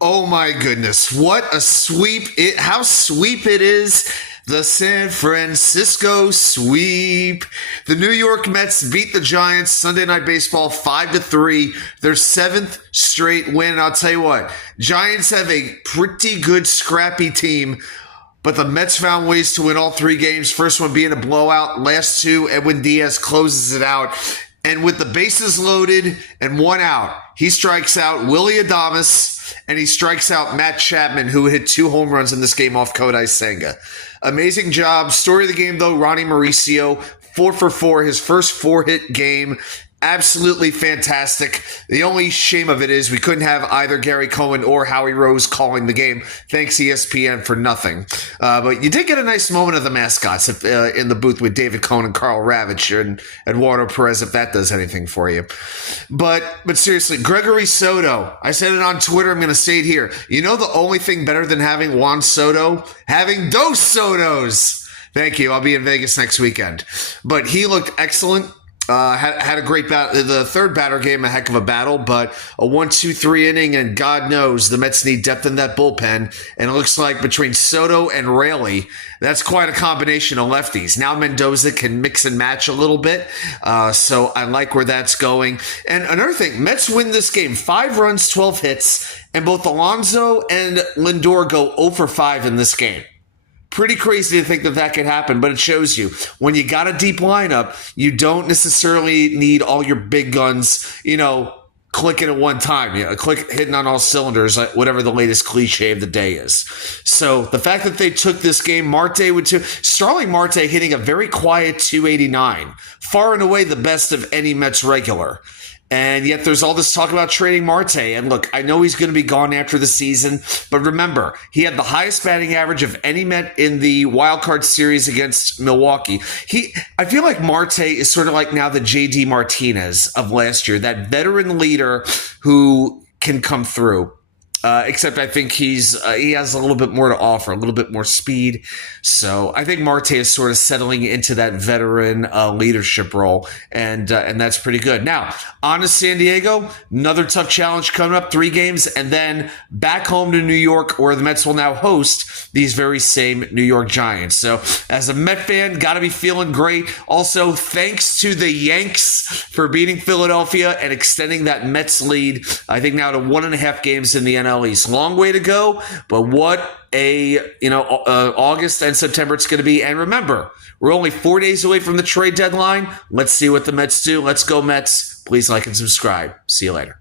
Oh my goodness. What a sweep. How sweep it is. The San Francisco sweep. The New York Mets beat the Giants Sunday Night Baseball 5-3. Their seventh straight win. And I'll tell you what, Giants have a pretty good scrappy team, but the Mets found ways to win all three games. First one being a blowout. Last two, Edwin Diaz closes it out. And with the bases loaded and one out, he strikes out Willie Adames and he strikes out Matt Chapman, who hit 2 home runs in this game off Kodai Senga. Amazing job. Story of the game, though, Ronny Mauricio, 4 for 4, his first 4-hit game. Absolutely fantastic. The only shame of it is we couldn't have either Gary Cohen or Howie Rose calling the game. Thanks ESPN for nothing. But you did get a nice moment of the mascots in the booth with David Cohen and Carl Ravitch and Eduardo Perez, if that does anything for you. But seriously, Gregory Soto. I said it on Twitter. I'm going to say it here. You know the only thing better than having Juan Soto? Having Dos Sotos. Thank you. I'll be in Vegas next weekend. But he looked excellent. Had a great battle. The third batter gave him a heck of a battle, but a 1-2-3 inning, and God knows the Mets need depth in that bullpen. And it looks like between Soto and Raley, that's quite a combination of lefties. Now Mendoza can mix and match a little bit, so I like where that's going. And another thing, Mets win this game, 5 runs, 12 hits, and both Alonso and Lindor go 0 for 5 in this game. Pretty crazy to think that could happen, but it shows you when you got a deep lineup, you don't necessarily need all your big guns, clicking at one time, hitting on all cylinders, like whatever the latest cliche of the day is. So the fact that they took this game, Starling Marte hitting a very quiet 289, far and away the best of any Mets regular. And yet there's all this talk about trading Marte. And look, I know he's going to be gone after the season, but remember, he had the highest batting average of any Met in the wild card series against Milwaukee. I feel like Marte is sort of like now the JD Martinez of last year, that veteran leader who can come through. Except I think he has a little bit more to offer, a little bit more speed. So I think Marte is sort of settling into that veteran leadership role, and that's pretty good. Now, on to San Diego, another tough challenge coming up, 3 games, and then back home to New York, where the Mets will now host these very same New York Giants. So as a Met fan, got to be feeling great. Also, thanks to the Yanks for beating Philadelphia and extending that Mets lead, I think now to 1.5 games in the NL East. Long way to go, but what a August and September it's going to be. And remember, we're only 4 days away from the trade deadline. Let's see what the Mets do. Let's go Mets. Please like and subscribe. See you later.